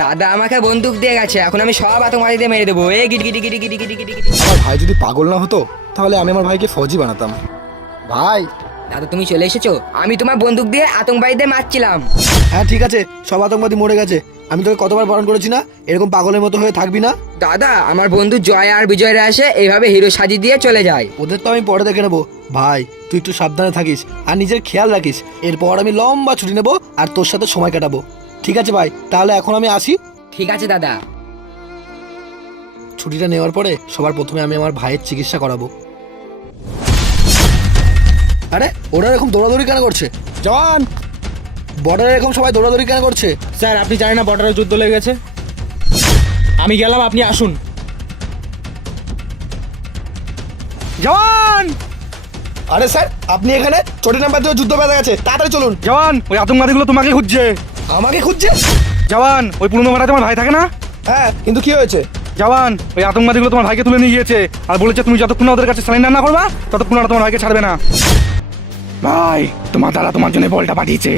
দাদা আমাকে বন্দুক দিয়ে গেছে, এখন আমি সব আতঙ্কবাদী দিয়ে মেরে দেবো। এই গিটি গিটি গিটি গিটি গিটি গিটি গিটি। আমার ভাই যদি পাগল না হতো তাহলে আমি আমার ভাইকে ফৌজি বানাতাম। ভাই দাদা তুমি চলে এসেছো, আমি তোমার বন্দুক দিয়ে আতঙ্কবাদীদের মারছিলাম। হ্যাঁ ঠিক আছে, সব আতঙ্কবাদী মরে গেছে। আমি তোকে কতবার বারণ করেছি না এরকম পাগলের মতো হয়ে থাকবি না। দাদা আমার বন্ধু জয় আর বিজয়রা এসে এইভাবে হিরো সাজিয়ে দিয়ে চলে যায়। ওদের তো আমি পরে দেখে নেবো। ভাই তুই একটু সাবধানে থাকিস আর নিজের খেয়াল রাখিস। এরপর আমি লম্বা ছুটি নেবো আর তোর সাথে সময় কাটাবো। ঠিক আছে ভাই, তাহলে এখন আমি আসি। ঠিক আছে দাদা। ছুটিটা নেওয়ার পরে সবার প্রথমে আমি আমার ভাইয়ের চিকিৎসা করাবো। আরে ওরা এরকম দৌড়াদৌড়ি কেন করছে? জওয়ান, বর্ডারে এরকম সবাই দৌড়াদৌড়ি কেন করছে? স্যার আপনি জানেন না বর্ডারে যুদ্ধ লেগে গেছে, আমি গেলাম, আপনি আসুন। জওয়ান, আরে স্যার আপনি এখানে? চটি নাম্বার দিয়ে যুদ্ধ বেঁধে গেছে, তাড়াতাড়ি চলুন। জওয়ান ওই আতঙ্কবাদীগুলো তোমাকে খুঁজছে। আমাকে খুঁজছে? জওয়ান ওই পুরনো ভাড়া তোমার ভাই থাকে না? হ্যাঁ, কিন্তু কি হয়েছে? জওয়ান ওই আতঙ্কবাদীগুলো তোমার ভাইকে তুলে নিয়ে গিয়েছে আর বলেছে তুমি যতক্ষণ না ওদের কাছে সারেন্ডার না করবা ততক্ষণ ওরা তোমার ভাইকে ছাড়বে না। ভাই তোমার দাদা তোমার জন্য বলটা পাঠিয়েছে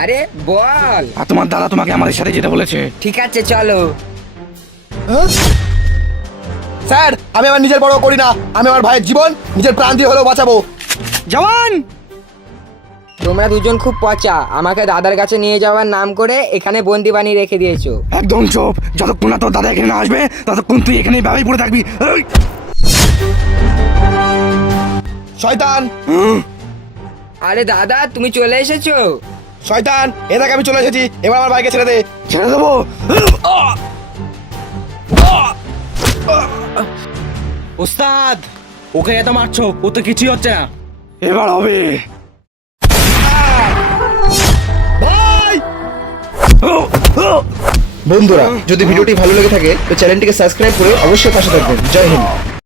আরে বল। আর তোমার দাদা তোমাকে আমাদের সাথে যেতে বলেছে। ঠিক আছে চলো। হ্যাঁ? স্যার আমি আমার নিজের বড় করি না, আমি আমার ভাইয়ের জীবন নিজের প্রাণ দিয়ে হলেও বাঁচাবো। জওয়ান তোমরা দুজন খুব পচা, আমাকে দাদার কাছে নিয়ে যাওয়ার নাম করে এখানে বন্দি বানিয়ে রেখে দিয়েছো। একদম চুপ, যতক্ষণ না তোর দাদা এখানে না আসবে ততক্ষণ তুই এখানে ভাবেই পড়ে থাকবি। এই! শয়তান, আরে দাদা তুমি চলে এসেছো। শয়তান, এ দেখ আমি চলে এসেছি, এবার আমার ভাইকে ছেড়ে দে। ছেড়ে দেবো? ওস্তাদ ওকে এত মারছো, ও তো কিছুই হচ্ছে না। এবার হবে। ভাই! বন্ধুরা যদি ভিডিওটি ভালো লেগে থাকে তো চ্যানেলটিকে সাবস্ক্রাইব করে অবশ্যই পাশে থাকবেন। জয় হিন্দ।